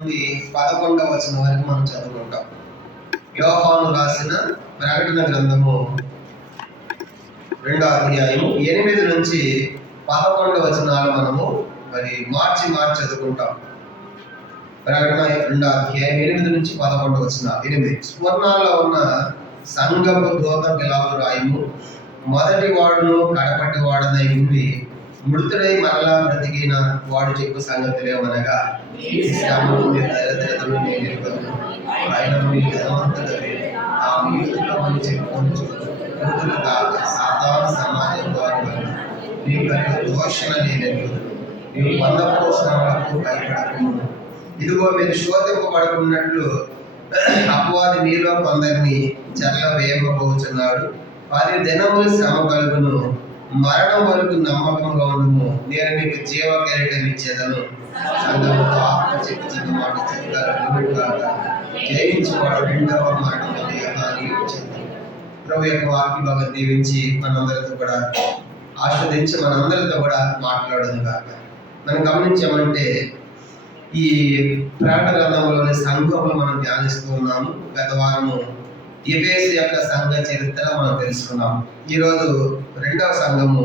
11వ వచనం వరకు మనం చదువుకుంటాం. యోహాను రాసిన ప్రకటన గ్రంథము 2వ అధ్యాయము 8 నుంచి 11 వచనాలు మనము మార్చి చదువుకుంటాం. ప్రకటన 2వ అధ్యాయం 8 నుంచి 11 వచనాలు. 8 స్వర్ణాల్లో ఉన్న సంఘపు దూతకు ఇలాగు రాయము, మొదటి వాడును కడపటి వాడనై ఉండి మృతుడై మరలా బ్రతికిన వాడు చెప్పు సంగతులేమనగా, ఆయన మీ ధనవంతుడవే, ఆ యూదులమని చెప్పుకొనుచు మృతులు కాక సాధారణ సమాజం వారి నీ యొక్క దోషణ నేనెరుగను. నీవు పొందపోషణలకు భయపడకు. ఇదిగో మీరు శోధింపబడుకున్నట్లు అపవాది మీలో కొందరిని చెరల వేయకపోతున్నాడు. 10 దినములు శ్రమ కలుగును, మరణం వరకు నమ్మకంగా ఉండము, నేను మీకు జీవ కిరీటం ఇచ్చేదను. సంఘముతో ఆత్మ చెప్పుతున్న మాట చెప్పారు, జయించేవాడు 2వ మరణం అని వచ్చింది. ప్రభు యొక్క వాక్యం బాగా దీవించి మనందరితో కూడా ఆస్వాదించి మనందరితో కూడా మాట్లాడదు కాక. మనం గమనించామంటే ఈ ప్రకటన గ్రంథంలోని సంఘములు మనం ధ్యానిస్తూ ఉన్నాము. గత వారము ఎఫెసు యొక్క సంఘ చరిత్ర మనం తెలుసుకున్నాం. ఈరోజు 2వ సంఘము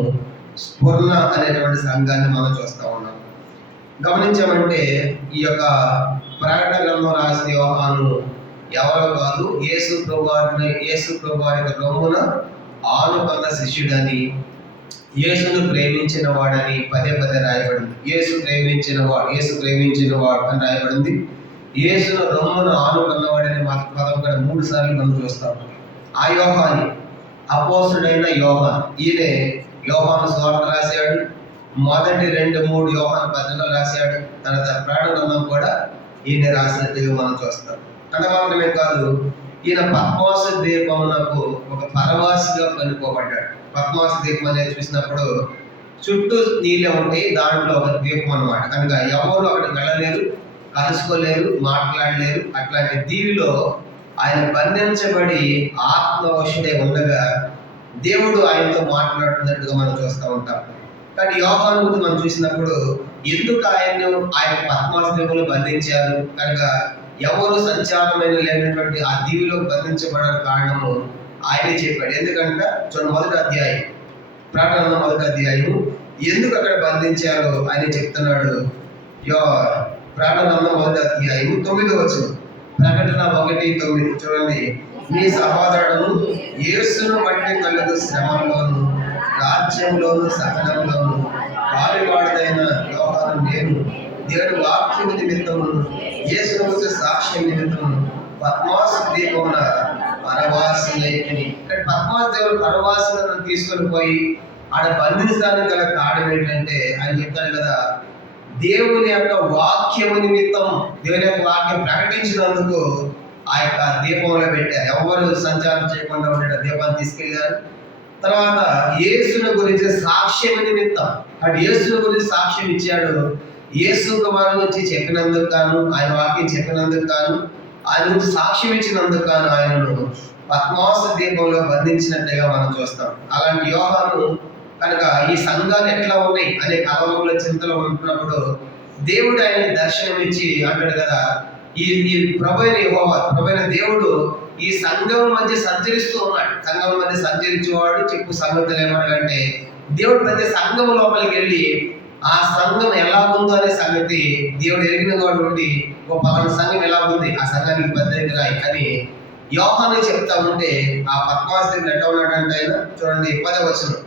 స్ఫురణ అనేటువంటి సంఘాన్ని మనం చూస్తూ ఉన్నాం. గమనించామంటే ఈ యొక్క ప్రకటన గ్రంథం రాసిన యోహాను ఎవరో కాదు, యేసు ప్రభు వారి యొక్క రొమ్మున ఆనుకున్న శిష్యుడని, యేసును ప్రేమించిన వాడని పదే రాయబడింది. యేసు ప్రేమించిన వాడు అని రాయబడింది. యేసును రొమ్మును ఆనుకున్నవాడని పదం కూడా 3 సార్లు మనం చూస్తాం. ఆ యోహాని అపోస్తుడైన యోహాన్, ఈయనే యోహాను సువార్త రాశాడు. మొదటి 2-3 యోహాను పత్రికలు రాశాడు. తర్వాత ప్రకటన గ్రంథం కూడా ఈయన రాసినట్టుగా మనం చూస్తాం. అంత మాత్రమే కాదు, ఈయన పద్మాస ద్వీపమునకు ఒక పరవాసిగా కనుక్కోబడ్డాడు. పద్మాస ద్వీపం అనేది చూసినప్పుడు చుట్టూ నీళ్ళే ఉంటాయి, దాంట్లో ఒక ద్వీపం అనమాట. కనుక ఎవరు అక్కడికి వెళ్ళలేరు, కలుసుకోలేరు, మాట్లాడలేరు. అట్లాంటి దీవిలో ఆయన బంధించబడి ఆత్మవశుడై ఉండగా దేవుడు ఆయనతో మాట్లాడుతున్నట్టుగా మనం చూస్తూ ఉంటాం. కానీ యోహాను గురించి మనం చూసినప్పుడు ఎందుకు ఆయన పద్మాస్త్రములు బంధించారు, కనుక ఎవరు సంచారమైన లేనటువంటి ఆ దీవిలో బంధించబడని కారణము ఆయనే చెప్పాడు. ఎందుకంటే మొదటి అధ్యాయం, ప్రకటన 1వ అధ్యాయం ఎందుకు అక్కడ బంధించారో ఆయన చెప్తున్నాడు. ప్రకటన 1వ అధ్యాయం 9వ వచనం, ప్రకటన 1:9 చూడండి. మీ సహోదరుడును యేసును బట్టి కలుగు శ్రమంలోను రాజ్యంలోను సహనంలోను పాలువాడదైన యోహాను నేను, దేవుని వాక్యము నిమిత్తము యేసును గురించి సాక్ష్యం నిమిత్తము పద్మాసు ద్వీపమున పరవాసులైతిని. ఇక్కడ పద్మాసు దేవుడు పరవాసులను తీసుకొని పోయి ఆడ బంధించడానికి గల కారణం ఏంటంటే ఆయన చెప్తాడు కదా, దేవుని యొక్క వాక్యము నిమిత్తం దేవుని యొక్క వాక్యం ప్రకటించినందుకు ఆ యొక్క దీపంలో పెట్టారు. ఎవరు సంచారం చేయకుండా ఉండే దీపాన్ని తీసుకెళ్ళారు. తర్వాత యేసుని గురించి సాక్ష్యం నిమిత్తం అటు యేసుని గురించి సాక్ష్యం ఇచ్చాడు. యేసు కుమారుని గురించి చెప్పినందుకు గాను, ఆయన వాక్యం చెప్పినందుకు గాను, ఆయన గురించి సాక్ష్యం ఇచ్చినందుకు గాను ఆయనను పద్మాస దీపంలో బంధించినట్టుగా మనం చూస్తాం. అలాంటి యోహాను కనుక ఈ సంఘాలు ఎట్లా ఉన్నాయి అనే కలవరంలో చింతలో ఉంటున్నప్పుడు దేవుడు ఆయనకి దర్శనం ఇచ్చి అంటాడు కదా, ఈ ప్రభువైన దేవుడు ఈ సంఘం మధ్య సంచరిస్తూ ఉన్నాడు. సంఘం మధ్య సంచరించేవాడు చెప్పు సంగతులు ఏమనగంటే, దేవుడు ప్రతి సంఘం లోపలికి వెళ్ళి ఆ సంఘం ఎలా ఉందో అనే సంగతి దేవుడు ఎరిగిన వాడు ఉండి, ఒక పలానా సంఘం ఎలా ఉంది, ఆ సంఘానికి భద్రత రాయి అని యోహాను చెప్తా ఉంటే ఆ పద్మాస్త్రి ఎట్లా ఉన్నాడంటే ఆయన చూడండి 10వ వచనం,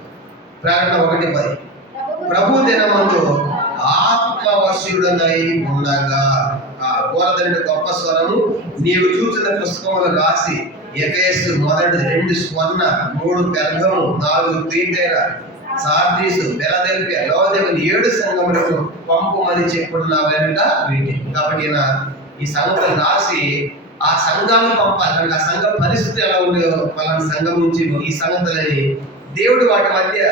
ప్రకటన 1:10, ప్రభు దినమందు ఆత్మవశ్యుడనై ఉండగా ఆ ఘోరదైన గొప్ప స్వరము నీవు చూసిన పుస్తకములు రాసి ఎఫెసు మొదటి 2 స్వర్ణ, 3 పెర్గము, 4 తీతేర, సార్దీసు, ఫిలదెల్ఫియా, లవోదికయ 7 సంఘములకు పంపుమని చెప్పుడున్నా వెనుక వీటి. కాబట్టి ఈ సంఘములు రాసి ఆ సంఘాలను పంపాలి. ఆ సంఘ పరిస్థితి ఎలా ఉండేదో వాళ్ళని సంఘం నుంచి ఈ సంగతులని దేవుడు వాటి మధ్య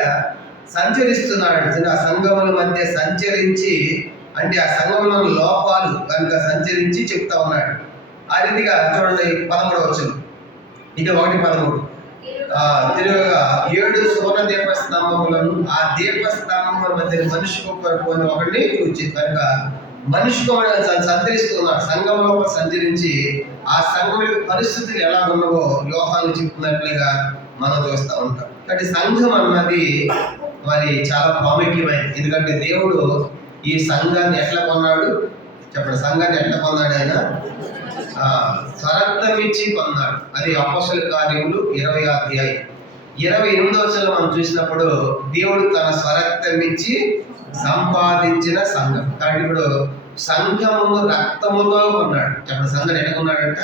సంచరిస్తున్నాడు. ఆ సంఘముల మధ్య సంచరించి, అంటే ఆ సంఘంలో లోపాలు కనుక సంచరించి చెప్తా ఉన్నాడు. ఆ రీతిగా చూడండి 13వ వచనం, ఇది 1:13, తెలుగుగా 7 సువర్ణ దీపస్తంభములను ఆ దీపస్తంభముల మధ్య మనిషి ఒకరిని చూచి, కనుక మనిషి కుమారుడు సంచరిస్తూ ఉన్నాడు. సంఘంలో సంచరించి ఆ సంఘం యొక్క పరిస్థితులు ఎలా ఉన్నావో యోహాను చెప్తున్నట్లుగా మనం చూస్తూ ఉంటాం. కాబట్టి సంఘం అన్నది మరి చాలా ప్రాముఖ్యమైనది. ఎందుకంటే దేవుడు ఈ సంఘాన్ని ఎట్లా కొన్నాడు చెప్పండి. సంఘాన్ని ఎట్లా కొన్నాడు? ఆయన స్వరక్తం ఇచ్చి కొన్నాడు. అది అపోస్తలుల కార్యములు 20వ అధ్యాయం 28వ వచనంలో మనం చూసినప్పుడు దేవుడు తన స్వరక్తం ఇచ్చి సంపాదించిన సంఘం. కాబట్టి ఇప్పుడు సంఘము రక్తముతో కొన్నాడు. చెప్పండి, సంఘం ఎట్లా కొన్నాడంట?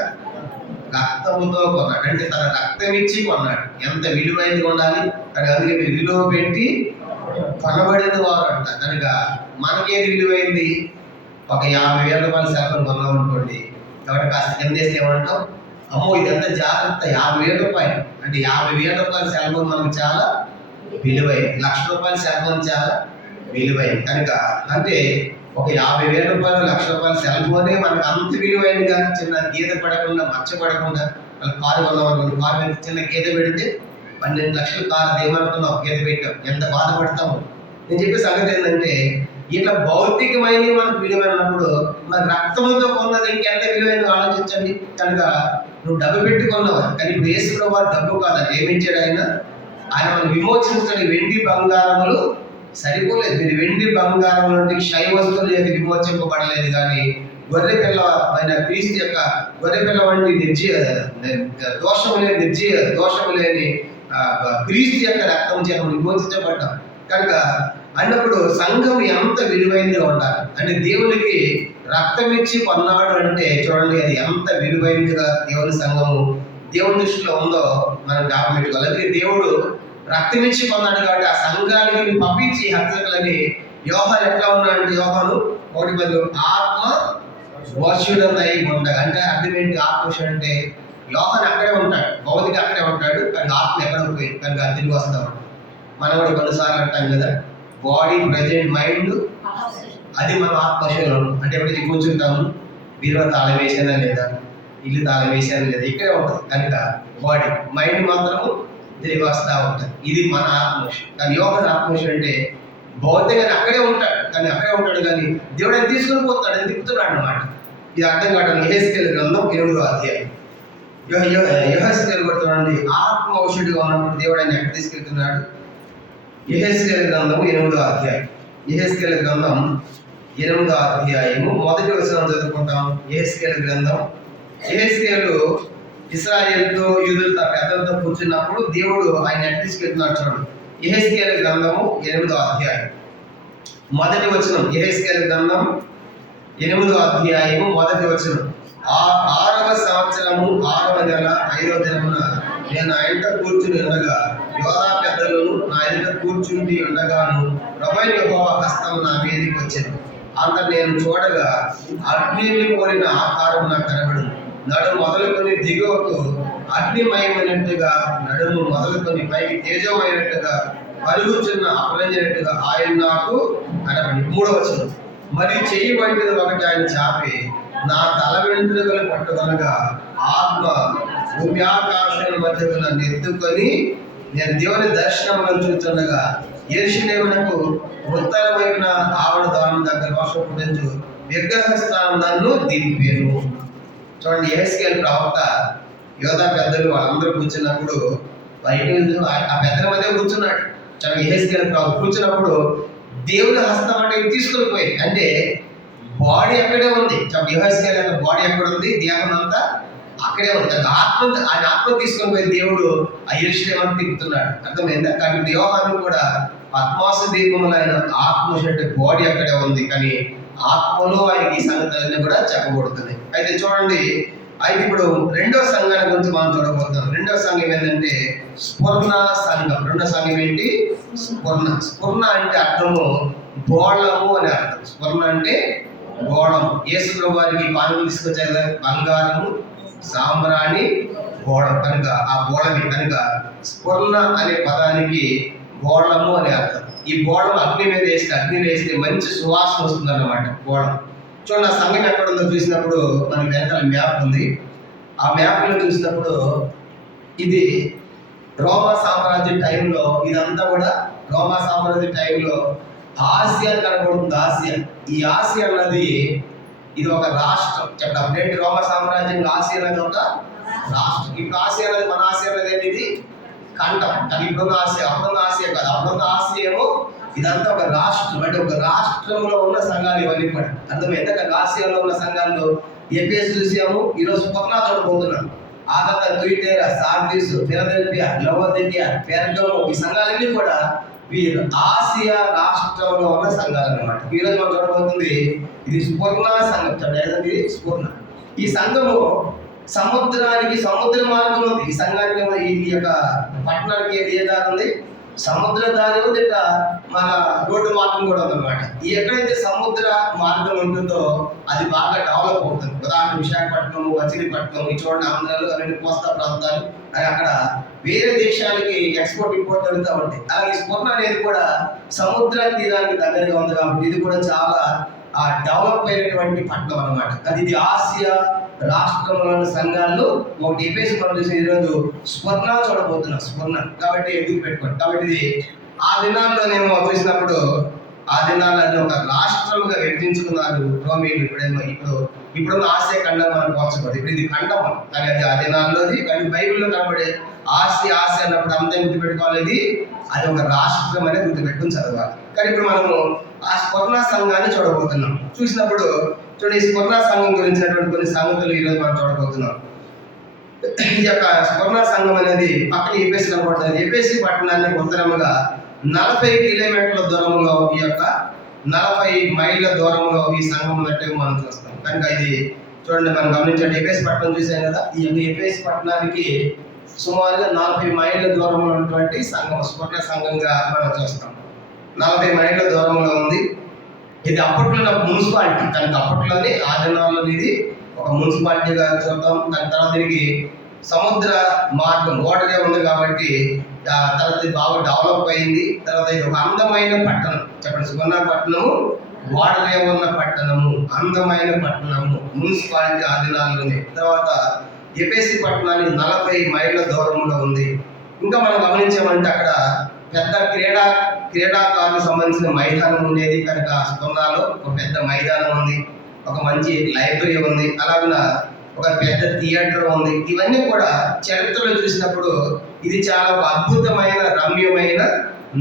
రక్తముతో కొన్నాడు. అంటే తన రక్తం ఇచ్చి కొన్నాడు. ఎంత విలువైనది ఉండాలి. కానీ అందుకే విలువ పెట్టి కొనబడిన వారు అంట. కనుక మనకేది విలువైంది? ఒక 50,000 రూపాయల సెల్ఫోన్ కొన్నాం అనుకోండి. కాబట్టి కాస్త కింద వేస్తే ఏమంటాం? అమ్మో ఇదంతా జాగ్రత్త, 50,000 రూపాయలు. అంటే 50,000 రూపాయల సెల్ఫోన్ మనకు చాలా విలువైంది. 1,00,000 రూపాయల సెల్ఫోన్ చాలా విలువైంది. కనుక అంటే ఒక 50,000 రూపాయలు 1,00,000 రూపాయల సెల్ఫోనే మనకు అంత విలువైంది. కానీ చిన్న గీత పడకుండా మచ్చ పడకుండా వాళ్ళ కారు కొన్నాం అనుకోండి. కారు మీద చిన్న గీత పెడితే 12 లక్షల కారు ఏమనుకున్నాం, గీత పెట్టాం, ఎంత బాధపడతాము. నేను చెప్పే సంగతి ఏంటంటే ఇట్లా భౌతికమైనవి మనకు విలువైనప్పుడు మరి రక్తముతో కొన్నది ఇంకెంత విలువైన ఆలోచించండి. కనుక నువ్వు డబ్బు పెట్టుకున్నావు, కానీ ఇప్పుడు యేసు ప్రభువు డబ్బు కాదు, ఏమిచ్చాడు ఆయన? ఆయన మనం విమోచించడానికి వెండి బంగారములు సరిపోలేదు. మీరు వెండి బంగారం నుండి క్షయ వస్తువులు ఏది విమోచింపబడలేదు. కానీ గొర్రె పిల్ల ఆయన క్రీస్తు యొక్క గొర్రె పిల్ల వంటి దోషము లేని క్రీస్తు యొక్క రక్తం చేత విమోచించబడ్డాం. కనుక అన్నప్పుడు సంఘం ఎంత విలువైనదిగా ఉండాలి. అంటే దేవునికి రక్తం ఇచ్చి కొన్నాడు అంటే చూడండి, అది ఎంత విలువైనదిగా దేవుని సంఘము దేవుని దృష్టిలో ఉందో మనం జ్ఞాపకం పెట్టుకోవాలి. అలాగే దేవుడు రక్తం ఇచ్చి కొన్నాడు కాబట్టి ఆ సంఘానికి పంపించి హత్యకులని యోహాను ఎట్లా ఉన్నాడంటే, యోహాను 1:10 ఆత్మ వశుడనై ఉండగా. అంటే అర్థం ఏంటి? ఆత్మవశుడు అంటే యోహాను అక్కడే ఉంటాడు, భౌతిక అక్కడే ఉంటాడు, కానీ ఆత్మ ఎక్కడ పోయింది కనుక తిరిగి వస్తా ఉంటాడు. మనం కూడా కొన్నిసార్లు అంటాం కదా, బాడీ ప్రజెంట్, మైండ్ అది మనం ఆత్మవశంలో ఉంటాం. అంటే ఎప్పుడైతే కూర్చుంటాము, బీరువా తాళం వేసానా లేదా, ఇల్లు తాళం వేసానా లేదా, ఇక్కడే ఉంటుంది. కనుక బాడీ, మైండ్ మాత్రము తిరిగి వస్తూ ఉంటుంది. ఇది మన ఆత్మవశం. కానీ యోహాను ఆత్మవశం అంటే భౌతికంగా అక్కడే ఉంటాడు, కానీ దేవుడు ఆయన తీసుకుని పోతాడు, అని తిప్పుతున్నాడు అన్నమాట. ఇది అర్థం కావడం యెహెజ్కేలు గ్రంథం 8వ అధ్యాయం. యెహెజ్కేలు కూడా చూడండి, ఆత్మవశుడిగా ఉన్నప్పుడు దేవుడు ఆయన ఎక్కడ తీసుకెళ్తున్నాడు? యెహెజ్కేలు గ్రంథం 8వ అధ్యాయం. యెహెజ్కేలు గ్రంథం 8వ అధ్యాయము 1వ వచనం చదువుకుంటాం. యెహెజ్కేలు గ్రంథం. యెహెజ్కేలు ఇశ్రాయేలుతో యూదులతో పెద్దలతో కూర్చున్నప్పుడు దేవుడు ఆయన ఎక్కడ తీసుకెళ్తున్నాడు చూడండి. యెహెజ్కేలు గ్రంథము 8వ అధ్యాయం 1వ వచనం. యెహెజ్కేలు గ్రంథం 8వ అధ్యాయము 1వ వచనం. 6వ సంవత్సరము 6వ నెల 5వ దినమున నేను ఆయన కూర్చుని ఉండగా యోధా పెద్దలను నా ఎదుట కూర్చుండి ఉండగాను ప్రభువైన యెహోవా హస్తం నా మీదికి వచ్చింది. అంత నేను చూడగా అగ్నిని పోలిన ఆకారం నాకు కనబడు. నడుము మొదలుకొని దిగువకు అగ్నిమయమైనట్టుగా, నడుము మొదలుకొని పైకి తేజమైనట్టుగా, పరుగుచున్న అపరంజినట్టుగా ఆయన నాకు కనబడి. 3వ వచనం. మరి చెయ్యి వంటిది ఒకటి ఆయన చాపి నా తల వెంట్రుకలు పట్టుకొనగా ఆత్మ భూమి ఆకాశం మధ్య నన్ను ఎత్తుకొని నేను దేవుని దర్శనంలో చూస్తుండగా యెరూషలేమునకు ఉత్తర వైపున ఆవడ ద్వారం దగ్గర వర్షం పుట్టించు విగ్రహ స్థానం నన్ను దింపాను. చూడండి, యెహెజ్కేలు ప్రవక్త యోధా పెద్దలు వాళ్ళందరూ కూర్చున్నప్పుడు బయట ఆ పెద్దల మధ్య కూర్చున్నాడు. చూడండి, యెహెజ్కేలు ప్రవక్త కూర్చున్నప్పుడు దేవుని హస్తం అంటే తీసుకొని పోయింది. అంటే బాడీ అక్కడే ఉంది. యెహెజ్కేలు బాడీ ఎక్కడ ఉంది? దేహం అంతా అక్కడే ఉంది. ఆయన ఆత్మ తీసుకొని పోయి దేవుడు ఆ యెరూషలేమును తిప్పుతున్నాడు. అర్థమైందా? కాబట్టి యోహాను కూడా పద్మాసు దీపములు ఆయన ఆత్మ అంటే బాడీ అక్కడే ఉంది, కానీ ఆత్మలో ఆయనకి ఈ సంగతులన్నీ కూడా చెప్పబడుతుంది. అయితే చూడండి, అయితే ఇప్పుడు రెండో సంఘాన్ని గురించి మనం చూడబోతున్నాం. రెండో సంఘం ఏంటంటే స్ఫురణ సంఘం. రెండో సంఘం ఏంటి? స్ఫురణ అంటే అర్థము గోళము అని అర్థం. స్ఫురణ అంటే గోళం. యేసు ప్రభువు వారికి పాలు తీసుకొచ్చారు, బంగారము, సాంబ్రాణి, గోళం. కనుక ఆ గోళమే కనుక స్ఫురణ అనే పదానికి గోళము అని అర్థం. ఈ గోళం అగ్ని మీద వేస్తే మంచి సువాసన వస్తుంది అన్నమాట గోళం. చూడండి, ఆ సంఘం ఎక్కడ ఉందో చూసినప్పుడు మనకి వెనకాల మ్యాప్ ఉంది. ఆ మ్యాప్లో చూసినప్పుడు ఇది రోమా సామ్రాజ్య టైంలో, ఇదంతా కూడా రోమా సామ్రాజ్య టైంలో ఆసియా కనబడుతుంది. ఆసియా, ఈ ఆసియా అన్నది ఇది ఒక రాష్ట్రం. చెప్పండి, రోమ సామ్రాజ్యంలో ఆసియా అనేది ఒక రాష్ట్రం. ఇప్పుడు ఆసియా అనేది, మన ఆసియా అనేది ఏంటి? ఇది ఖండం. కానీ ఇప్పుడున్న ఆసియా, అప్పుడున్న ఆసియా కాదు. అప్పుడున్న ఆసియా ఏమో ఇదంతా ఒక రాష్ట్రం. అంటే ఒక రాష్ట్రంలో ఉన్న సంఘాలు ఇవన్నీ కూడా అర్థమైంది. కానీ ఆసియాలో ఉన్న సంఘాల్లో ఎపిఎస్ చూసాము, ఈరోజు స్వర్ణ చూడబోతున్నాం. ఆ తర్వాత తుయిటేరా, సార్దీస్, ఫిలదెల్ఫియా, లవోదికియా, పెర్గము, ఈ సంఘాలన్నీ కూడా వీరు ఆసియా రాష్ట్రంలో ఉన్న సంఘాలు అన్నమాట. ఈరోజు మనం చూడబోతుంది ఇది స్వర్ణ సంఘం. చెప్పండి, ఇది స్వర్ణ. ఈ సంఘము సముద్రానికి, సముద్ర మార్గం ఉంది. ఈ సంఘానికి, ఈ యొక్క పట్టణానికి ఏ దారి ఉంది? సముద్ర దారి ఉంది. ఇట్లా మన రోడ్డు మార్గం కూడా ఉందన్నమాట. ఎక్కడైతే సముద్ర మార్గం ఉంటుందో అది బాగా డెవలప్ అవుతుంది. ఉదాహరణ విశాఖపట్నం, మచిలీపట్నం, ఈ చూడండి ఆంధ్రాలో అవన్నీ కోస్తా ప్రాంతాలు, అక్కడ వేరే దేశాలకి ఎక్స్పోర్ట్ ఇంపోర్ట్ జరుగుతూ ఉంటాయి. అలాగే స్వర్ణ అనేది కూడా సముద్ర తీరానికి దగ్గరగా ఉంది కాబట్టి ఇది కూడా చాలా డెవలప్ అయినటువంటి పట్టణం అన్నమాట. అది ఇది ఆసియా రాష్ట్రంలోని సంఘాల్లో ఒకటి. ఎఫెసు మనం చూసి ఈరోజు స్వర్ణ చూడబోతున్నాం. స్వర్ణ కాబట్టి ఎదుగు పెట్టుకోండి. కాబట్టి ఇది ఆ దినాల్లోనేమో చూసినప్పుడు ఆ దినాల్లో అది ఒక రాష్ట్రంగా విభజించుకున్నారు రోమీలు. ఇప్పుడున్న ఆసియా ఖండం మనం పోల్చకూడదు. ఇప్పుడు ఇది ఖండం, కానీ అది ఆ దినాల్లోది. కానీ బైబిల్లో కనబడే ఆసియా అన్నప్పుడు అంతా గుర్తుపెట్టుకోవాలి, అది ఒక రాష్ట్రం అనేది గుర్తుపెట్టుకుని చదవాలి. కానీ ఇప్పుడు మనము ఆ స్వర్ణ సంఘాన్ని చూడబోతున్నాం. చూసినప్పుడు చూడండి, ఈ స్వర్ణ సంఘం గురించినటువంటి కొన్ని సంగతులు ఈరోజు మనం చూడబోతున్నాం. ఈ యొక్క స్వర్ణ సంఘం అనేది పక్కన ఎఫెసు కనబడుతుంది. ఎఫెసు పట్టణానికి ఉత్తరముగా 40 కిలోమీటర్ల దూరంలో, ఈ యొక్క 40 మైళ్ళ దూరంలో ఈ సంఘం ఉన్నట్టు మనం చూస్తాం. కనుక ఇది చూడండి, మనం గమనించండి. ఎఫెసు పట్టణం చూసాం కదా, ఈ యొక్క ఎఫెసు పట్టణానికి సుమారుగా 40 మైళ్ళ దూరంలో ఉన్నటువంటి సంఘం స్వర్ణ సంఘంగా మనం చూస్తాం. 40 మైళ్ళ దూరంలో ఉంది. ఇది అప్పట్లో మున్సిపాలిటీ. కనుక అప్పట్లోనే ఆ దినాల్లో ఇది ఒక మున్సిపాలిటీగా చూద్దాం. దాని తర్వాత దీనికి సముద్ర మార్గం, ఓడరే ఉంది కాబట్టి తర్వాత ఇది బాగా డెవలప్ అయింది. తర్వాత ఇది ఒక అందమైన పట్టణం. చెప్పండి, సువర్ణ పట్టణము, ఓడరే ఉన్న పట్టణము, అందమైన పట్టణము, మున్సిపాలిటీ ఆ దినాల్లోనే. తర్వాత ఎఫెసు పట్టణానికి 40 మైళ్ళ దూరంలో ఉంది. ఇంకా మనం గమనించామంటే అక్కడ పెద్ద క్రీడాకారులకు సంబంధించిన మైదానం ఉండేది. కనుక స్వర్ణలో ఒక పెద్ద మైదానం ఉంది, ఒక మంచి లైబ్రరీ ఉంది, అలాగే ఒక పెద్ద థియేటర్ ఉంది. ఇవన్నీ కూడా చరిత్రలో చూసినప్పుడు ఇది చాలా అద్భుతమైన, రమ్యమైన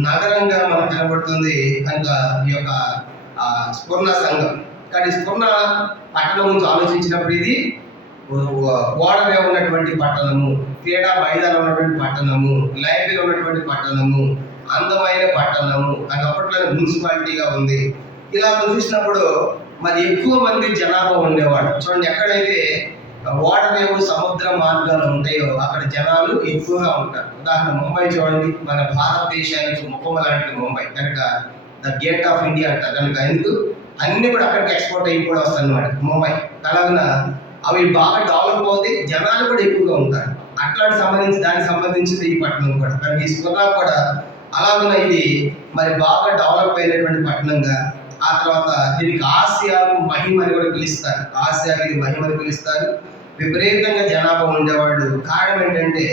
నగరంగా మనకు కనబడుతుంది. కనుక ఈ యొక్క స్వర్ణ సంఘం. కానీ స్వర్ణ పట్టణం నుంచి ఆలోచించినప్పుడు ఇది ఓడగా ఉన్నటువంటి పట్టణము, క్రీడా మైదానం ఉన్నటువంటి పట్టణము, లైబ్రరీ ఉన్నటువంటి పట్టణము, అందమైన పట్టణము, అది అప్పట్లో మున్సిపాలిటీగా ఉంది. ఇలా చూసినప్పుడు మరి ఎక్కువ మంది జనాభా ఉండేవాడు. చూడండి, ఎక్కడైతే ఓడరేవు సముద్ర మార్గాలు ఉంటాయో అక్కడ జనాలు ఎక్కువగా ఉంటారు. ఉదాహరణ ముంబై చూడండి, మన భారతదేశానికి ముఖం లాంటి ముంబై. కనుక ద గేట్ ఆఫ్ ఇండియా అంటారు. కనుక ఎందుకు అన్ని కూడా అక్కడికి ఎక్స్పోర్ట్ అయ్యి కూడా వస్తాయి అన్నమాట ముంబై. అలాగే అవి బాగా డెవలప్ అవుతాయి, జనాలు కూడా ఎక్కువగా ఉంటారు. అట్లాంటి దానికి సంబంధించింది ఈ పట్టణం కూడా. కనుక ఈ స్వర్ణ కూడా అలాగే ఇది మరి బాగా డెవలప్ అయినటువంటి పట్టణంగా. ఆ తర్వాత దీనికి ఆసియా మహిమ అని కూడా పిలుస్తారు. ఆసియాకి ఇది మహిమ అని పిలుస్తారు. విపరీతంగా జనాభా ఉండేవాళ్ళు. కారణం ఏంటంటే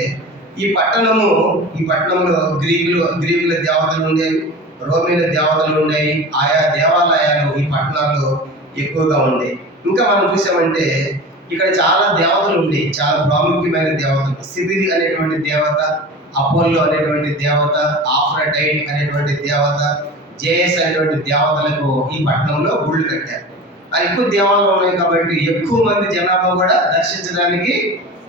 ఈ పట్టణంలో గ్రీకుల దేవతలు ఉండేవి, రోమీల దేవతలు ఉండేవి. ఆయా దేవాలయాలు ఈ పట్టణాల్లో ఎక్కువగా ఉండేవి. ఇంకా మనం చూసామంటే ఇక్కడ చాలా దేవతలు ఉండేవి, చాలా ప్రాముఖ్యమైన దేవతలు. సిబిరి అనేటువంటి దేవత, అపోలో అనేటువంటి దేవత, ఆఫ్రడైట్ అనేటువంటి దేవత, జేఎస్ అనేటువంటి దేవతలకు ఈ పట్టణంలో గుళ్ళు కట్టారు. ఎక్కువ దేవాలయాలు ఉన్నాయి కాబట్టి ఎక్కువ మంది జనాభా కూడా దర్శించడానికి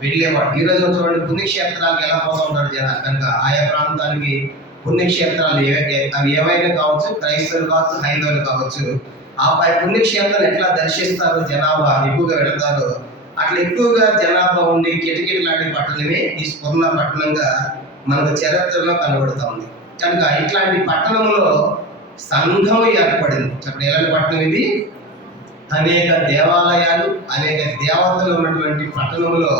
వెళ్ళేవాడు. ఈరోజు చూడండి, పుణ్యక్షేత్రాలకు ఎలా పోతూ ఉంటారు జనాలు. కనుక ఆయా ప్రాంతానికి పుణ్యక్షేత్రాలు అవి ఏవైనా కావచ్చు, క్రైస్తవులు కావచ్చు, హైందవులు కావచ్చు, ఆ పుణ్యక్షేత్రాలు ఎట్లా దర్శిస్తారో జనాభా ఎక్కువగా వెళతారో అట్లా ఎక్కువగా జనాభా ఉండి కిటకిటలాంటి పట్టణమే ఈ స్వర్ణ పట్టణంగా మనకు చరిత్రలో కనబడుతూ ఉంది. కనుక ఇట్లాంటి పట్టణంలో సంఘం ఏర్పడింది. చెప్పండి, ఎలాంటి పట్టణం ఇది? అనేక దేవాలయాలు, అనేక దేవతలు ఉన్నటువంటి పట్టణంలో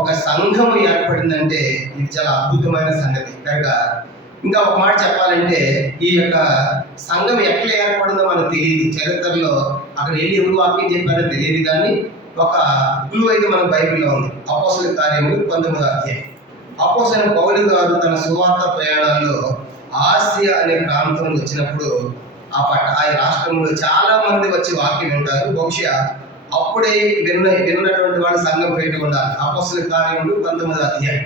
ఒక సంఘం ఏర్పడిందంటే ఇది చాలా అద్భుతమైన సంగతి. కనుక ఇంకా ఒక మాట చెప్పాలంటే ఈ యొక్క సంఘం ఎట్లా ఏర్పడిందో మనకు తెలియదు. చరిత్రలో అక్కడ వెళ్ళి ఎవరు వాక్యం చెప్పారో తెలియదు. కానీ ఒక క్లూ అయితే మన బైబిల్లో ఉంది. అపోస్తలుల కార్యములు 19వ అధ్యాయం. అపోస్తలుడైన పౌలు గారు తన సువార్త ప్రయాణాల్లో ఆసియా అనే ప్రాంతం వచ్చినప్పుడు ఆ రాష్ట్రంలో చాలా మంది వచ్చి వాక్యం వింటారు. బహుశా అప్పుడే విన్నటువంటి వాళ్ళు సంఘం పెట్టి ఉండాలి. అపోస్తల కార్యములు 19వ అధ్యాయం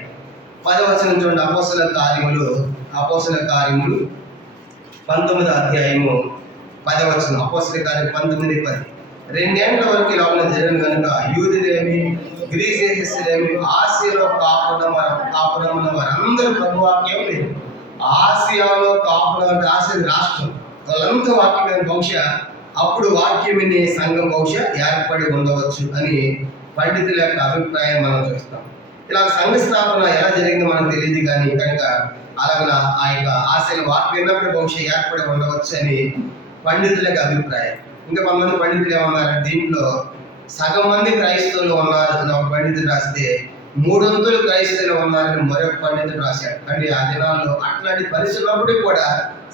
10వ వచనం చూడండి. అపోస్తల కార్యములు 19వ అధ్యాయము 10వ వచనం. అపోస్తల కార్యం 19:10. 2 ఏళ్ల వరకు లోపల జరిగిన కనుక యూదులేమి గ్రీసేసేమి ఆసియాలో కాపురమున్న వారందరూ ప్రభువాక్యం లేదు. ఆసియాలో కాపురం అంటే ఆసియా రాష్ట్రం వాళ్ళంతా వాక్యం. బహుశా అప్పుడు వాక్యం వినే సంఘం బహుశా ఏర్పడి ఉండవచ్చు అని పండితుల యొక్క అభిప్రాయం మనం చూస్తాం. ఇలా సంఘ స్థాపన ఎలా జరిగిందో మనకు తెలియదు, కానీ కనుక అలాగ ఆ యొక్క ఆశలు వాక్యం విన్నప్పుడు బహుశా ఏర్పడి ఉండవచ్చు అని పండితుల యొక్క అభిప్రాయం. ఇంకా కొంతమంది పండితులు ఏమన్నారంటే దీంట్లో సగం మంది క్రైస్తవులు ఉన్నారు అని ఒక పండితుడు రాస్తే 300 క్రైస్తవులు ఉన్నారని మరొక పండితుడు రాశాడు. అంటే ఆ దినాల్లో అట్లాంటి పరిస్థితులప్పుడు కూడా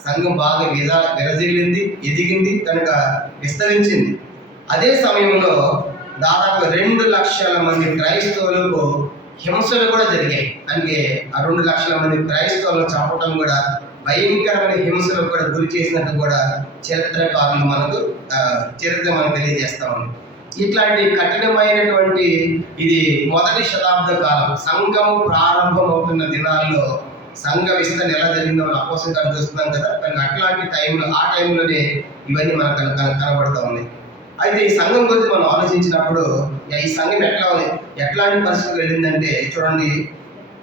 సంఘం బాగా విరజిల్లింది, ఎదిగింది, కనుక విస్తరించింది. అదే సమయంలో దాదాపు 2 లక్షల మంది క్రైస్తవులకు హింసలు కూడా జరిగాయి. అంటే ఆ 2 లక్షల మంది క్రైస్తవులను చంపడం కూడా భయంకరమైన హింసలకు కూడా గురి చేసినట్టు కూడా చరిత్రకారులు చరిత్ర మనకు తెలియజేస్తా ఉంది. ఇట్లాంటి కఠినమైనటువంటి ఇది మొదటి శతాబ్ద కాలం, సంఘము ప్రారంభం అవుతున్న దినాల్లో సంఘ విస్తరణ ఎలా జరిగిందో మనం అపోస్తలుల కార్యం చూస్తున్నాం కదా. కానీ అట్లాంటి ఆ టైంలోనే ఇవన్నీ మనకు కనబడుతూ ఉన్నాయి. అయితే ఈ సంఘం గురించి మనం ఆలోచించినప్పుడు ఈ సంఘం ఎట్లాంటి పరిస్థితులు వెళ్ళిందంటే చూడండి,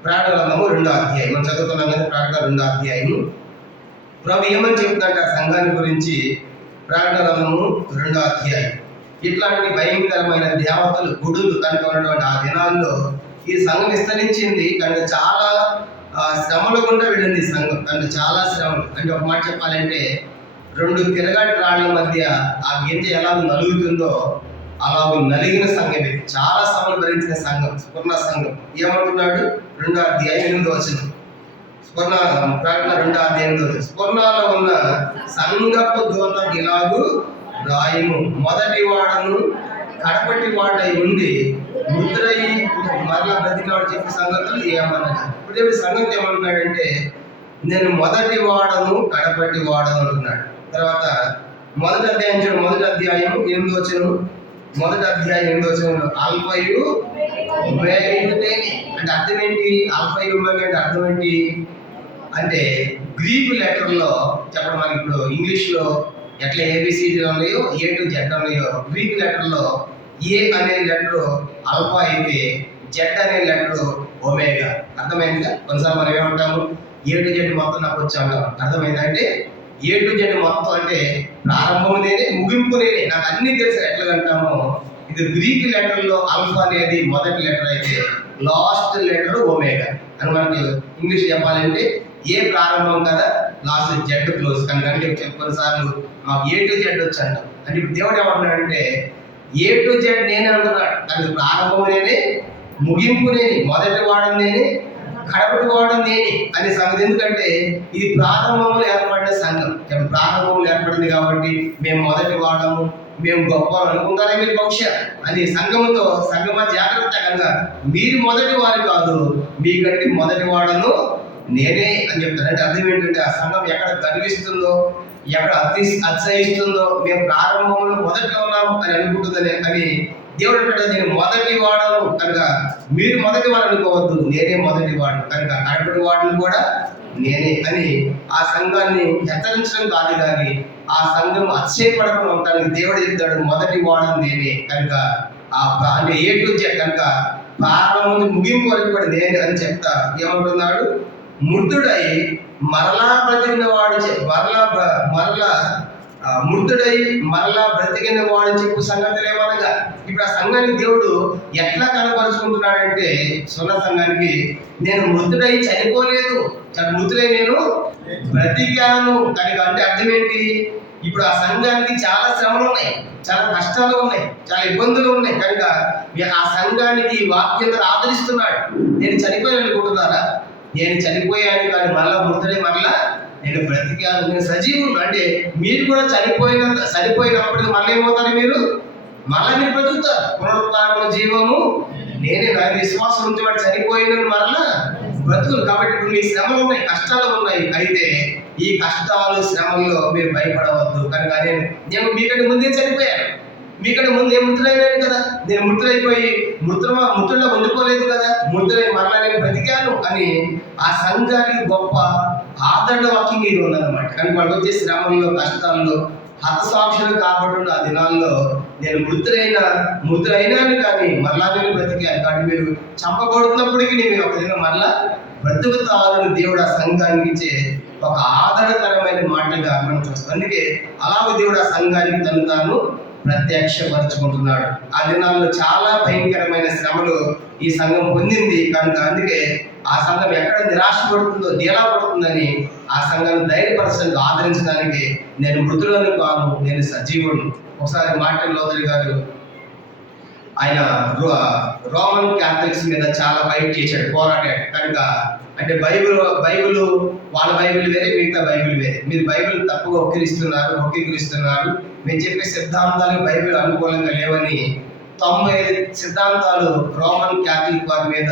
ప్రకటన గ్రంథము 2వ అధ్యాయం మనం చదువుతున్నాం కదా. ప్రకటన 2వ అధ్యాయము ప్రభు ఏమని చెప్తుందంటే ఆ సంఘాన్ని గురించి. ప్రకటన గ్రంథము 2వ అధ్యాయం ఇట్లాంటి భయంకరమైన దేవతలు గుడులు కనుక ఉన్నటువంటి ఆ దినాల్లో ఈ సంఘం విస్తరించింది. కనుక చాలా శ్రమల గుండా వెళ్ళింది ఈ సంఘం. కనుక చాలా శ్రమలు. అంటే ఒక మాట చెప్పాలంటే 2 తిరగటి రాళ్ల మధ్య ఆ గింజ ఎలా నలుగుతుందో అలా నలిగిన సంఘం ఇది. చాలా శ్రమలు భరించిన సంఘం స్ఫురణ సంఘం. ఏమంటున్నాడు 2వ అధ్యాయం 8వ వచనం. ప్రకటన 2వ అధ్యాయం 8వ వచనం. స్ఫురణలో ఉన్న సంఘపు దూతకు ఇలాగు రాయము, మొదటి వాడను కడపటి వాడై ఉండి ముద్రయి మరలా బ్రతికాడు చెప్పే సంగతులు ఏమన్నాడు. ఇప్పుడు సంగతి ఏమంటున్నాడంటే నేను మొదటి వాడను కడపటి వాడను అంటున్నాడు. తర్వాత మొదటి అధ్యాయం 8వ వచనం. మొదటి అధ్యాయం 8వ వచనంలో ఆల్ఫయు ఒమేగా అంటే అర్థం ఏంటి? ఆల్ఫయు ఒమేగా అంటే అర్థం ఏంటి అంటే గ్రీకు లెటర్లో చెప్పడం. మనకి ఇప్పుడు ఇంగ్లీష్లో ఎట్లా ABCD ఉన్నాయో A to Z ఉన్నాయో, గ్రీక్ లెటర్లో ఏ అనే లెటర్ ఆల్ఫా అయితే Z అనే లెటర్ ఒమేగా. అర్థమైందిగా? కొన్నిసార్లు మనం ఏమంటాము A to Z మొత్తం నాకు వచ్చాము. అర్థమైందంటే A to Z మొత్తం అంటే ప్రారంభం నేనే, ముగింపు నేనే, నాకు అన్ని తెలుసు ఎట్లా అంటామో. ఇది గ్రీక్ లెటర్లో ఆల్ఫా అనేది మొదటి లెటర్ అయితే లాస్ట్ లెటర్ ఒమేగా అని మనకి ఇంగ్లీష్ చెప్పాలంటే ఏ ప్రారంభం కదా, లాస్ట్ జెడ్ క్లోజ్. కనుక కొన్నిసార్లు మాకు A to Z వచ్చంట. అంటే ఇప్పుడు దేవుడు ఏమంటున్నాడంటే A to Z నేనే అంటున్నాడు. దానికి ప్రారంభం నేనే, ముగింపు నేనే, మొదటి వాడని నేనే, కడపటి వాడని నేనే అనే సంగతి. ఎందుకంటే ఇది ప్రారంభంలో ఏర్పడిన సంఘం. ప్రారంభంలో ఏర్పడింది కాబట్టి మేము మొదటి వాడము, మేము గొప్ప అనుకుంటారే మీరు బహుశా అని సంఘంలో జాగ్రత్త. కనుక మీరు మొదటి వారు కాదు, మీకంటే మొదటి వాడను నేనే అని చెప్తాను. అంటే అర్థం ఏంటంటే ఆ సంఘం ఎక్కడ గర్విస్తుందో, ఎక్కడ అతిశయిస్తుందో, మేము ప్రారంభంలో మొదటిలో ఉన్నాము అని అనుకుంటుందని అని దేవుడు అంటాడు నేను మొదటి వాడను. కనుక మీరు మొదటి వాడు అనుకోవద్దు, నేనే మొదటి వాడు. కనుక కడపటి వాడిని కూడా నేనే అని ఆ సంఘాన్ని హెచ్చరించడం కాదు, కానీ ఆ సంఘం అతిశయపడకుండా ఉండడానికి దేవుడు చెప్తాడు మొదటి వాడని నేనే. కనుక అంటే A to Z కనుక ప్రారంభం ముగింపు వరకు కూడా నేనే అని చెప్తా. ఏమంటున్నాడు? మృతుడై మరలా బ్రతికిన వాడు మృతుడై మరలా బ్రతికిన వాడు చెప్పు సంగతులు ఏమనగా. ఇప్పుడు ఆ సంఘానికి దేవుడు ఎట్లా కనపరుచుకుంటున్నాడంటే సున్న సంఘానికి నేను మృతుడై చనిపోలేదు, మృతుడై నేను బ్రతికాను. కనుక అంటే అర్థం ఏంటి? ఇప్పుడు ఆ సంఘానికి చాలా శ్రమలు ఉన్నాయి, చాలా కష్టాలు ఉన్నాయి, చాలా ఇబ్బందులు ఉన్నాయి. కనుక ఆ సంఘానికి వాక్యం ఆదరిస్తున్నాడు. నేను చనిపోయాను అనుకుంటున్నారా? నేను చనిపోయాను, కానీ మరలా మృతుడే మరలా నేను బ్రతికాను, నేను సజీవుడు. అంటే మీరు కూడా చనిపోయినప్పుడు మళ్ళీ ఏమవుతారు? మీరు బ్రతుకుతారు. పునరుత్థానము జీవము నేనే. నాకు విశ్వాసం ఉంచి వాడు చనిపోయిన మరలా బ్రతుకులు. కాబట్టి ఇప్పుడు మీ శ్రమలు ఉన్నాయి, కష్టాలు ఉన్నాయి. అయితే ఈ కష్టాలు శ్రమల్లో మీరు భయపడవద్దు. కనుక నేను మీకంటే ముందే చనిపోయాను, మీకంటే ముందు ఏ మృతులైనాను కదా, నేను మృతులైపోయి మృతుల్లో ఉండిపోలేదు కదా, మృతులై మరలా నేను బ్రతికాను అని ఆ సంఘానికి గొప్ప ఆదరణ వాక్యం ఇది ఉందన్నమాట. కానీ వాళ్ళు వచ్చే శ్రమంలో కష్టాల్లో హతసాక్షులు కాబట్టి ఆ దినాల్లో నేను మృతులైనాను కానీ మరలా నేను బ్రతికాను. కానీ మీరు చంపబడుతున్నప్పటికీ నేను ఒక దినం మరలా బ్రతుకుతానని దేవుడు ఆ సంఘానికి ఇచ్చే ఒక ఆదరణకరమైన మాటగా మనం చూస్తాం. అందుకే అలాగే దేవుడు ఆ సంఘానికి తను తాను ప్రత్యక్షపరుచుకుంటున్నాడు. ఆ దినాల్లో చాలా భయంకరమైన శ్రమలు ఈ సంఘం పొందింది కనుక అందుకే ఆ సంఘం ఎక్కడ నిరాశ పడుతుందో డీలా పడుతుందని ఆ సంఘాన్ని ధైర్యపరచడానికి ఆదరించడానికి నేను మృతులను కాను, నేను సజీవుడు. ఒకసారి మార్టిన్ లూథర్ గారు ఆయన రోమన్ క్యాథలిక్స్ మీద చాలా ఫైట్ చేశాడు, పోరాడాడు. కనుక అంటే బైబిల్ వాళ్ళ బైబిల్ వేరే, మిగతా బైబిల్ వేరే. మీరు బైబిల్ తప్పుగా వక్రీకరిస్తున్నారు, మీరు చెప్పే సిద్ధాంతాలు బైబిల్ అనుకూలంగా లేవని 95 సిద్ధాంతాలు రోమన్ క్యాథలిక్ వారి మీద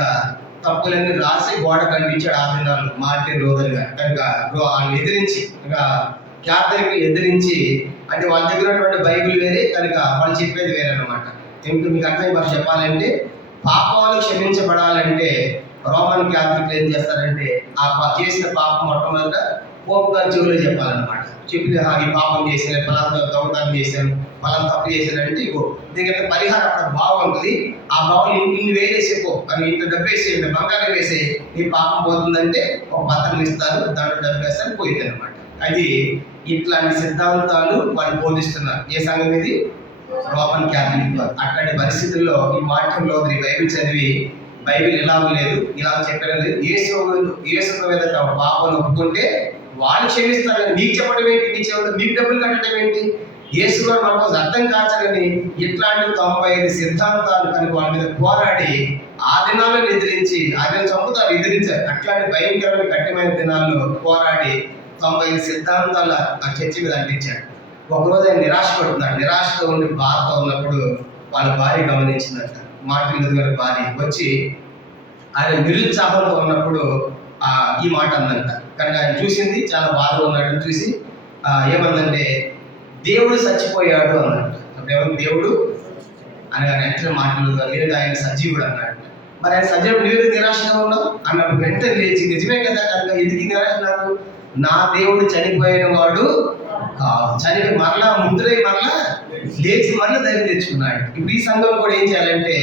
తప్పులన్నీ రాసి గోడ ఖండించాడు ఆ దినాలు మార్టిన్ లూథర్ గారు. కనుక వాళ్ళని ఎదిరించి, క్యాథలిక్ ఎదిరించి, అంటే వాళ్ళ దగ్గర ఉన్నటువంటి బైబిల్ వేరే, కనుక వాళ్ళు చెప్పేది వేరే అనమాట. ఏమిటో మీకు అర్థం మరి చెప్పాలంటే, పాపాలు క్షమించబడాలంటే రోమన్ క్యాథలిక్లు ఏం చేస్తారంటే ఆ చేసిన పాపం మొట్టమొదట పోపు గారి చెవులో చెప్పాలన్నమాట. చెప్పితే ఈ పాపం చేశాను, ఫలానా దొంగతనం చేశాను, ఫలానా తప్పు చేశాను అంటే ఇగో దీనికి పరిహారం అక్కడ బాగుంటుంది, ఆ భావం ఇన్ని వేసేపో అని, ఇంత డబ్బు వేసి ఇంత బంగారం వేసి ఈ పాపం పోతుందంటే ఒక పత్రం ఇస్తారు, దాంట్లో డబ్బు వేస్తారు, పోయింది అనమాట. అది ఇట్లాంటి సిద్ధాంతాలు వాళ్ళు బోధిస్తున్నారు. ఏ సంఘం ఇది? Roman Catholic. అట్లాంటి పరిస్థితుల్లో ఈ మార్టిన్ లూథర్ ఈ బైబిల్ చదివి బైబిల్ ఇలా లేదు, ఇలా చెప్పలేదు, యేసు మీద పాపం ఒప్పుకుంటే వాళ్ళు క్షమిస్తారని మీకు చెప్పడం ఏంటి, మీకు డబ్బులు కట్టడం ఏంటి, యేసు గారు మన కోసం అర్థం కాచాలని ఇట్లాంటి 95 సిద్ధాంతాలు కనుక వాళ్ళ మీద పోరాడి ఆ దినాలను ఎదిరించి, ఆ దినం చంపుతారు ఎదిరించారు. అట్లాంటి భయంకరమైన కఠినమైన దినాల్లో పోరాడి 95 సిద్ధాంతాల ఆ చర్చి మీద అంటించాడు. ఒకరోజు ఆయన నిరాశతో ఉండి బాధతో ఉన్నప్పుడు వాళ్ళ భార్య గమనించిందంట. మార్టిన్ లూథర్ గారి భార్య వచ్చి ఆయన నిరుత్సాహంతో ఉన్నప్పుడు ఈ మాట అందంట. కనుక ఆయన చూసింది, చాలా బాధగా ఉన్నాడని చూసి ఏమందంటే దేవుడు చచ్చిపోయాడు అన్నట్టు. అప్పుడు ఏమన్నా దేవుడు అనగానే ఎట్లా మార్టిన్ లూథర్ గారు లేదు, ఆయన సజీవుడు అన్నాడు. మరి ఆయన సజీవుడు నీరు నిరాశగా ఉన్నావు అన్నప్పుడు వెంటనే లేచి నిజమే కదా, కనుక ఎందుకు నిరాశ నాకు, నా దేవుడు చనిపోయిన వాడు చనిపోయి మరలా ముద్రై మరలా లేచి మరలా ధైర్యం తెచ్చుకున్నాడు. ఇప్పుడు ఈ సంఘం కూడా ఏం చేయాలంటే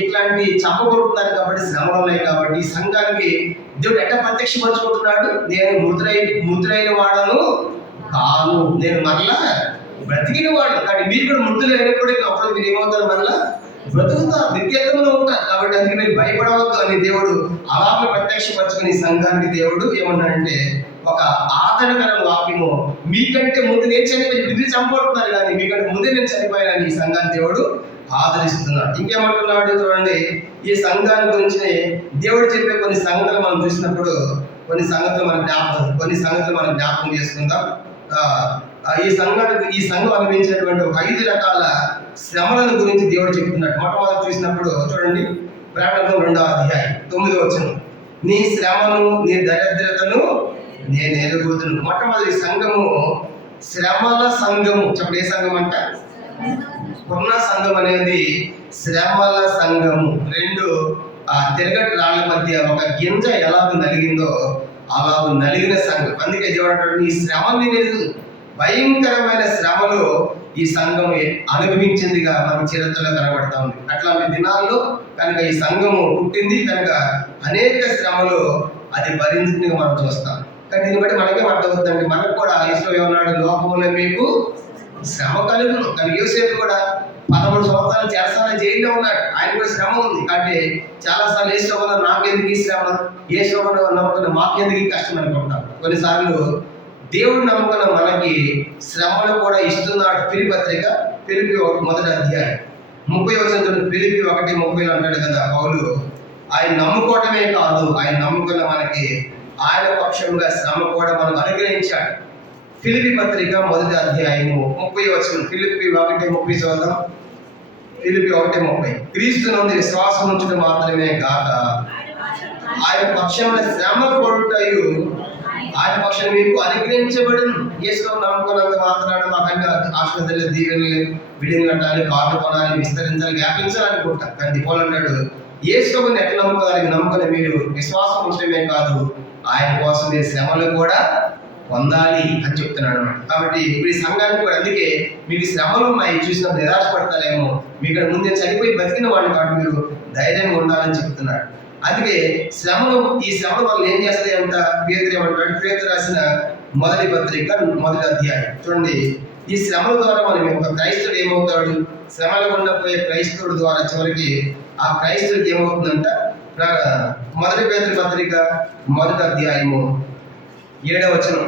ఇట్లాంటి చంపబడుతున్నారు కాబట్టి, శ్రమలు ఉన్నాయి కాబట్టి ఈ సంఘానికి దేవుడు ఎట్లా ప్రత్యక్షపరుచుకుంటున్నాడు, నేను మృతులైన వాడను కాను, నేను మరలా బ్రతికిన వాడు. కానీ మీరు కూడా మృతులు అయినప్పటికీ అప్పుడు మీరు ఏమవుతారు, మరలా బ్రతుకుతారు, నిత్యత్వంలో ఉంటారు. కాబట్టి అందుకే మీరు భయపడవద్దు అని దేవుడు అలాగే ప్రత్యక్షపరచుకుని సంఘానికి దేవుడు ఏమన్నాడంటే ఒక ఆదరణకర వాక్యము, మీకంటే ముందు నేను చనిపోయి మీరు చంపబడుతున్నారు కానీ మీకంటే ముందే నేను చనిపోయానని ఈ సంఘాన్ని దేవుడు ఆదరిస్తున్నాడు. ఇంకేమంటున్నాడు చూడండి, ఈ సంఘాన్ని గురించి దేవుడు చెప్పే కొన్ని సంగతులు మనం చూసినప్పుడు కొన్ని సంగతులు మనం జ్ఞాపకం చేసుకుందాం. ఈ సంఘం అనుభవించేటువంటి ఒక 5 రకాల శ్రమలను గురించి దేవుడు చెప్తున్నాడు. మొట్టమొదటి చూసినప్పుడు చూడండి, ప్రకటన 2వ అధ్యాయం 9వ వచనం, నీ శ్రమను నీ దరిద్రతను నేను ఎదుగుతున్నాను. మొట్టమొదటి సంఘము శ్రమల సంఘము. చెప్పండి, ఏ సంఘం అంట? కొన్న సంఘం అనేది శ్రమల సంఘము. 2 తిరగటి రాళ్ల మధ్య ఒక గింజ ఎలాగ నలిగిందో అలాగ నలిగిన సంఘం. అందుకే దేవుడు ఈ శ్రమని నేను భయంకరమైన శ్రమలు ఈ సంఘం అనుభవించిందిగా మన చరిత్రలో కనబడతా ఉంది. అట్లాంటి దినాల్లో కనుక ఈ సంఘము పుట్టింది కనుక అనేక శ్రమలు అది భరించిందిగా మనం చూస్తాం. కానీ దీన్ని బట్టి మనకేం అర్థమవుతుందండి, మనకు కూడా యేసు ఏమన్నాడు, లోకంలో మీకు శ్రమ కలుగును. కానీ యోసేపు కూడా 13 సంవత్సరాలు చేస్తానని జైల్లో ఉన్నాడు, ఆయన కూడా శ్రమ ఉంది. అంటే చాలాసార్లు ఏ శ్రమలో నాకెందుకు ఈ శ్రమ, ఏ శ్రమలో నమ్ముకున్న మాకెందుకు ఈ కష్టం అనుకుంటాం. కొన్నిసార్లు దేవుడు నమ్ముకున్న మనకి శ్రమలు కూడా ఇస్తున్నాడు. ఫిలిప్పీ 1వ అధ్యాయం 30వ వచనం, ఫిలిప్పీ 1:30 అంటాడు కదా పౌలు, ఆయన నమ్ముకోవటమే కాదు, ఆయన నమ్ముకున్న మనకి ఆయన పక్షంగా శ్రమ కూడా మనకు అనుగ్రహించాడు. ఫిలిప్పీ పత్రిక 1వ అధ్యాయము 30వ వచనం, ఫిలిప్పీ 1:30 చదువుదాం. ఫిలిప్పీ 1:30, క్రీస్తునందు విశ్వాసం ఉంచడం మాత్రమే కాక ఆయన పక్షమున శ్రమ పడుటయు ఆయన పక్షాన్ని మీకు అనుగ్రహించబడును. యేసులో నమ్ముకున్నంత మాత్రాన మాకన్నీ ఆశీర్వాదాలు, దీవెనలు, బిల్డింగ్ కట్టాలి, కార్లు కొనాలి, విస్తరించాలి, వ్యాపించాలి అనుకుంటారు. కానీ దిపోలు అన్నాడు, యేసుని ఎట్లా నమ్ముకోవాలి? నమ్ముకుని మీరు విశ్వాసం ఉంచడమే కాదు, ఆయన కోసం మీరు శ్రమలు కూడా పొందాలి అని చెప్తున్నాడు అన్నమాట. కాబట్టి ఇప్పుడు ఈ సంఘానికి కూడా అందుకే మీకు శ్రమలు ఉన్నాయి చూసినప్పుడు నిరాశపడతారేమో, మీ ఇక్కడ ముందే చనిపోయి బతికిన వాడిని కాబట్టి మీరు ధైర్యంగా ఉండాలని చెప్తున్నాడు. అందుకే శ్రమలు, ఈ శ్రమలు వాళ్ళు ఏం చేస్తాయి అంట పేతురు ఏమంటాడు? పేతురు రాసిన మొదటి పత్రిక 1వ అధ్యాయం చూడండి. ఈ శ్రమల ద్వారా మనం ఒక క్రైస్తవుడు ఏమవుతాడు? శ్రమల గుండా పోయే క్రైస్తవుడు ద్వారా చివరికి ఆ క్రైస్తవుడికి ఏమవుతుందంట? మొదటి పేతురు పత్రిక 1వ అధ్యాయము 7వ వచనం.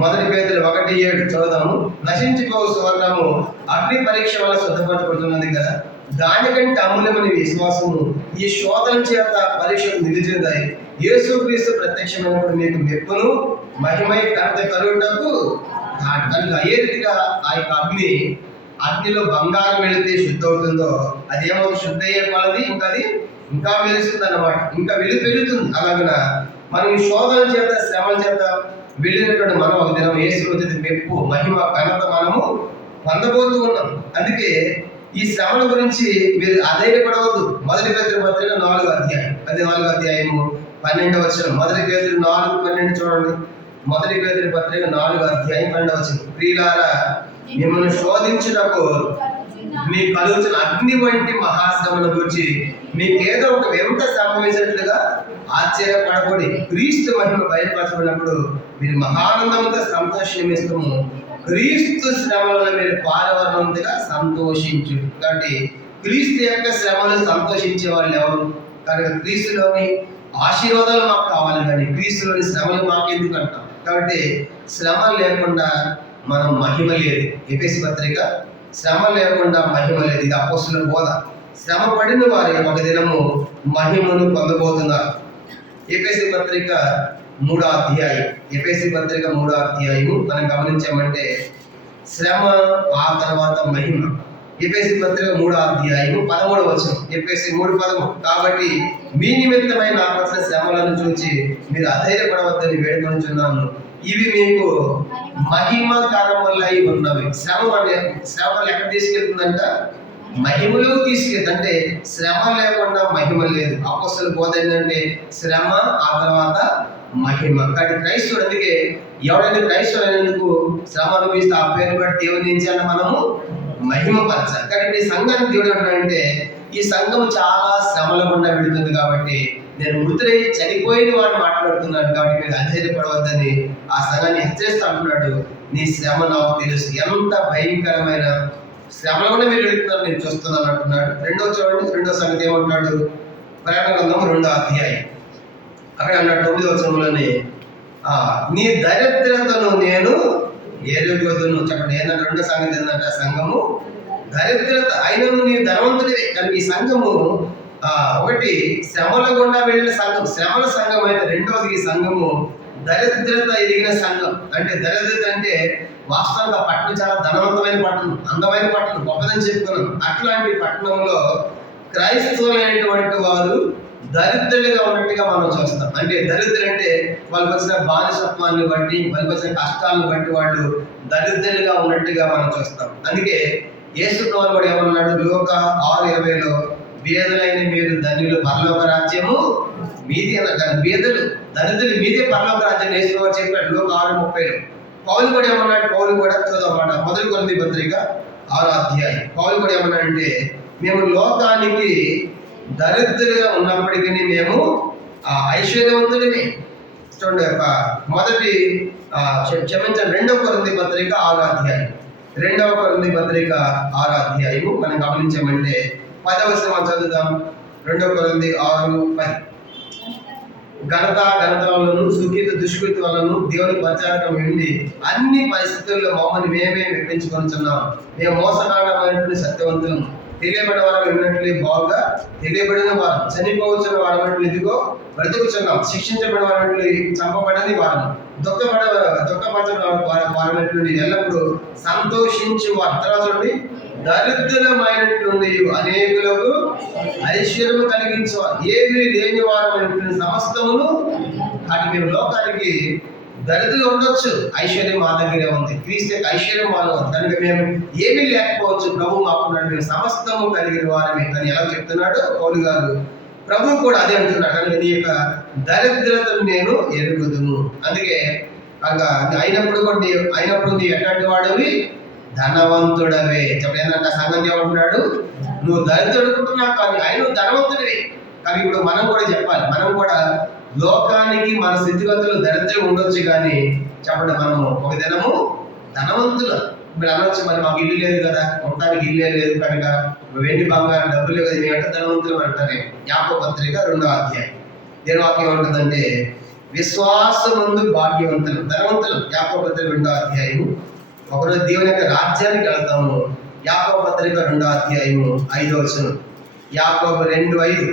మొదటి పేతురు 1:7 చదువుదాము. నశించిపోవు సువర్ణము అగ్ని పరీక్ష వల్ల శుద్ధపరచబడుతున్నది కదా, దానికంటే అమూల్యమైన విశ్వాసము ఈ శోధన చేత పరీక్షకు నిలిచిందాయి. యేసుక్రీస్తు ప్రత్యక్షమైనప్పుడు మీకు మెప్పును మహిమై కర్త కలుగుటకు కనుక ఏ రీతిగా ఆ యొక్క అగ్నిలో బంగారం వెళితే శుద్ధ అవుతుందో అది ఏమవుతుంది? శుద్ధ అయ్యే కొలది ఇంకా వెలుస్తుంది అన్నమాట, ఇంకా వెలుతుంది. అలాగన మనం ఈ శోధన చేత శ్రమల చేత వెళ్ళినటువంటి మనం ఒక దినం యేసు రోజు మెప్పు మహిమ ఘనత మనము పొందబోతూ ఉన్నాం. అందుకే ఈ శ్రమల గురించి మీరు అధైర్యపడవద్దు. మొదటి పేతురు పత్రిక 4వ అధ్యాయం 4వ అధ్యాయము 12వ వచనం. మొదటి పేతురు 4:12 చూడండి. మొదటి పేతురు పత్రిక 4వ అధ్యాయం 12వ వచనం. ప్రియులారా, మిమ్మల్ని శోధించుటకు మీకు కలుగుతున్న అగ్ని వంటి మహాశ్రమను గురించి మీకు ఏదో ఒక వెంట సంభవించినట్లుగా ఆశ్చర్యపడకూడదు. క్రీస్తు మహిమ బయలుపరచబడినప్పుడు మీరు మహానందంతో సంతోషం నిమిత్తము క్రీస్తు శ్రమలను మీరు పారవనంతగా సంతోషించు. కాబట్టి క్రీస్తు యొక్క శ్రమలు సంతోషించే వాళ్ళు ఎవరు? కనుక క్రీస్తులోని ఆశీర్వాదాలు మాకు కావాలి, కానీ క్రీస్తులోని శ్రమలు మాకెందుకు అంటాం? కాబట్టి శ్రమ లేకుండా మనం మహిమ లేదు. ఎఫెసీ పత్రిక శ్రమ లేకుండా మహిమ లేదు. ఇది అపోస్తుల బోధ. శ్రమ పడిన వారి ఒక దినము మహిమను పొందబోతున్నారు. ఎఫెసీ పత్రిక 3వ అధ్యాయం. ఎఫెసీ పత్రిక 3వ అధ్యాయము మనం గమనించామంటే శ్రమ ఆ తర్వాత మహిమ. ఎఫెసీ పత్రిక 3వ అధ్యాయము 13వ వచనం. ఎఫెసీ 3:13. కాబట్టి మీ నిమిత్తమై నాకు వచ్చిన శ్రమలను చూచి మీరు అధైర్యపడవద్దని వేడుకొనుచున్నాను, ఇవి మీకు మహిమ కారణములై ఉన్నవి. శ్రమలు ఎక్కడ తీసుకెళ్తుందంట? మహిమలో తీసుకెళ్తుంది. అంటే శ్రమ లేకుండా మహిమ లేదు. అపోస్తలుల బోధ ఏంటంటే శ్రమ ఆ తర్వాత మహిమ. కాబట్టి క్రైస్తవుడు, అందుకే ఎవరైనా క్రైస్తవుడు అయినందుకు శ్రమ అనుభవిస్తే ఆ పేరు బట్టి దేవుని నుంచి అంటే మనము మహిమపరచాలి. కాబట్టి ఈ సంఘానికి దేవుడు అంటాడంటే ఈ సంఘం చాలా శ్రమల గుండా వెళుతుంది. కాబట్టి నేను మృతులై చనిపోయిన వాడిని మాట్లాడుతున్నాను, కాబట్టి మీరు అధైర్యపడవద్దని ఆ సంఘాన్ని హెచ్చరిస్తూ అంటున్నాడు. నీ శ్రమ నాకు తెలుసు, ఎంత భయంకరమైన శ్రమలు కూడా మీరు వెళుతున్నారు, నేను చూస్తున్నాను అంటున్నాడు. చూడండి, 2వ సంగతి ఏమంటున్నాడు? ప్రకటన గ్రంథం 2వ అధ్యాయం. అక్కడ అన్నాడు 9వ వచనంలోనే, నీ దరిద్రతను నేను ఎరుగొదును. చెప్పండి, ఏంటంటే 2వ సంగతి ఏంటంటే సంఘము దరిద్రత అయినను నీ ధనవంతుడివే. కానీ ఈ సంఘము ఒకటి శ్రమల గుండా వెళ్ళిన సంఘం, శ్రమల సంఘం అయితే. రెండవది ఈ సంఘము దరిద్రత ఎదిగిన సంఘం. అంటే దరిద్రత అంటే వాస్తవంగా పట్టణం చాలా ధనవంతమైన పట్టణం, అందమైన పట్టణం, గొప్పదని చెప్పుకున్నాం. అట్లాంటి పట్టణంలో క్రైస్తవులైనటువంటి వారు దరిద్రులుగా ఉన్నట్టుగా మనం చూస్తాం. అంటే దరిద్రులు అంటే వాళ్ళకి వచ్చిన బానిసత్వాన్ని బట్టి, వాళ్ళకి వచ్చిన కష్టాలను బట్టి వాళ్ళు దరిద్రులుగా ఉన్నట్టుగా మనం చూస్తాం. అందుకే యేసు ప్రభువు కూడా ఏమన్నాడు? లూకా 6:20లో, బీదలైన మీరు ధన్యులు, పరలోక రాజ్యము మీది అన్నారు. బీదలు దరిద్రులు మీదే పరలోక రాజ్యం యేసు ప్రభువు చెప్పాడు లూకా 6:30లో. పౌలు కూడా ఏమన్నాడు? పౌలు కూడా చూద్దామన్నమాట. 1 కొరింథీ పత్రిక 6వ అధ్యాయం. పౌలు కూడా ఏమన్నాడంటే మేము లోకానికి దరిద్రులుగా ఉన్నప్పటికీ మేము ఐశ్వర్యవంతులమే. చూడండి, క్షమించండి, 2 కొరింథీ పత్రిక 6వ అధ్యాయం. 2 కొరింథీ పత్రిక 6వ అధ్యాయము మనం గమనించామంటే 10వ వచనం చదువుదాం. 2 కొరింథీ 6:10. ఘనతలను సుఖిత దుష్కృతి వలను దేవుని పరిచారకం ఉండి అన్ని పరిస్థితుల్లో మమ్మల్ని మేమే మెప్పించుకొనిచున్నాం. మేము మోసకాండమైనటువంటి సత్యవంతులు, తెలియబడిన వారు విన్నట్లు బాగా తెలియబడిన వారు, చనిపోవచ్చిన వారు ఇదిగో బ్రతుకుచున్నాం, శిక్షించబడిన వారు చంపబడని వారు, దుఃఖపరచబడిన వారినట్లు ఎల్లప్పుడూ సంతోషించి వారు. తర్వాత దరిద్రమైనటువంటి అనేకులకు ఐశ్వర్యము కలిగించు, ఏమీ లేని వారమైనటువంటి సమస్తమును. కాబట్టి మేము లోకానికి దరిద్రులు ఉండొచ్చు, ఐశ్వర్యం మా దగ్గరే ఉంది. క్రీస్తు ఐశ్వర్యం మాలో ఉంది కనుక మేము ఏమీ లేకపోవచ్చు, ప్రభు మాకున్నటువంటి సమస్తము కలిగిన వారమే అని ఎలా చెప్తున్నాడు పౌలు గారు. ప్రభు కూడా అదే అంటున్నాడు, కనుక నీ యొక్క దరిద్రతను నేను ఎరుగుదును. అందుకే అయినప్పుడు నీ ఎట్లాంటి వాడివి, ధనవంతుడవే. చెప్పండి, ఏంటంటే సంగతి ఏమంటున్నాడు, నువ్వు దరిద్రుడు అనుకుంటున్నావు కానీ ఆయన ధనవంతుడివి. కానీ ఇప్పుడు మనం కూడా చెప్పాలి, మనం కూడా లోకానికి మన స్థితిగతులు దరిద్రం ఉండొచ్చు కానీ చెప్పండి, మనము ఒక దినము ధనవంతులు. మీరు అనొచ్చు, మరి మాకు ఇల్లు లేదు కదా, ఉండటానికి ఇల్లే లేదు కనుక వెండి బంగారం డబ్బులు లేదు, మీ అంటే ధనవంతులు అంటారే. యాకోబు పత్రిక 2వ అధ్యాయం దేని వాక్యం ఉంటుందంటే, విశ్వాసమందు భాగ్యవంతులు ధనవంతులు. యాకోబు పత్రిక 2వ అధ్యాయం. ఒకరోజు దేవుని యొక్క రాజ్యానికి వెళ్తాము. యాకోబు పత్రిక 2వ అధ్యాయం 5వ వచనం. యాకోబు 2:5.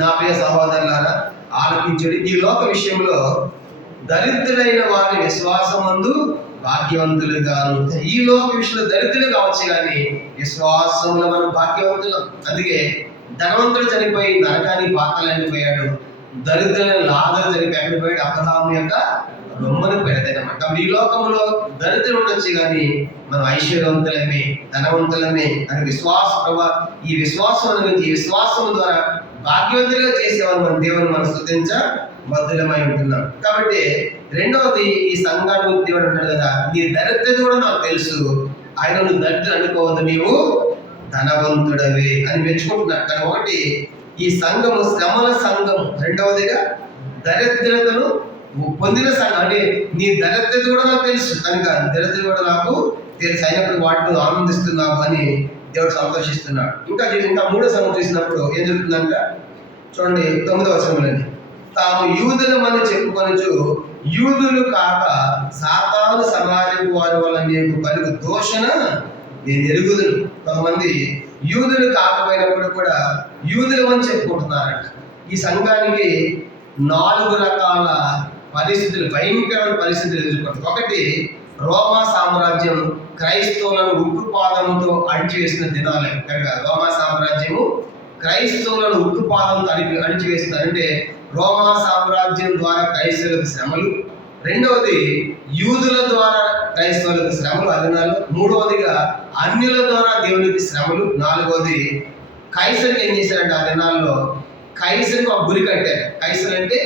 నా ప్రియ సహోదరులారా ఆలకించుడి, ఈ లోక విషయంలో దరిద్రులైన వారి విశ్వాసమందు భాగ్యవంతులుగాను. ఈ లోక విషయంలో దరిద్రులు కావచ్చు కానీ విశ్వాసంలో మనం భాగ్యవంతులు. అందుకే ధనవంతుడు చనిపోయి నరకానికి పాతాళానికి పోయాడు, దరిద్రులైన లాజరు చనిపోయి ఎక్కడ పోయాడు, అబ్రహాము యొక్క రొమ్మను పెడతానమాట. ఈ లోకంలో దరిద్రులు ఉండొచ్చు కానీ మనం ఐశ్వర్యవంతులమే, ధనవంతులమే అని ఈ విశ్వాసం గురించి, ఈ విశ్వాసం ద్వారా భాగ్యవంతులుగా చేసేవాళ్ళు మన దేవుని మనం స్తుతించ బద్ధులమై ఉంటున్నాం. కాబట్టి రెండవది, ఈ సంఘాన్ని దేవుడు అంటాడు కదా, నీ దరిద్రత కూడా నాకు తెలుసు, ఆయన నువ్వు దరిద్రుడు అనుకోవద్దు, నీవు ధనవంతుడవే అని మెచ్చుకుంటున్నాడు. కానీ ఒకటి, ఈ సంఘము శ్రమల సంఘం. రెండవదిగా దరిద్రతను పొందిన సంఘం. అంటే నీ దరిద్రత కూడా నాకు తెలుసు కనుక దరిద్రత కూడా నాకు తెలుసు, అయినప్పుడు వాటిని ఆనందిస్తున్నావు అని దేవుడు సంతోషిస్తున్నాడు. ఇంకా మూడో సంఘం చూసినప్పుడు ఏం జరుగుతుందంట చూడండి, 9వ వచనంలోని, తాము యూదులమని చెప్పుకొనుచు యూదులు కాక సాతాను సమాజపు వారి వల్ల నీకు కలుగు దోషణ నేను ఎరుగుదును. కొంతమంది యూదులు కాకపోయినప్పుడు కూడా యూదులమని చెప్పుకుంటున్నారంట. ఈ సంఘానికి 4 రకాల పరిస్థితులు, భయంకరమైన పరిస్థితులు ఎదుర్కొంటుంది. ఒకటి, రోమా సామ్రాజ్యం క్రైస్తవులను ఉక్కుపాదంతో అణిచివేసిన దినాలే కనుక రోమా సామ్రాజ్యము క్రైస్తవులను ఉక్కుపాదంతో అణిచివేస్తున్నారంటే రోమా సామ్రాజ్యం ద్వారా క్రైస్తవులకు శ్రమలు. రెండవది, యూదుల ద్వారా క్రైస్తవులకు శ్రమలు, అదనాలు. మూడవదిగా అన్యుల ద్వారా దేవునికి శ్రమలు. నాలుగవది, కైసరికి ఏం చేశారంటే ఆ దినాల్లో కైసరికి ఒక గురి కట్టారు. కైసర్ అంటే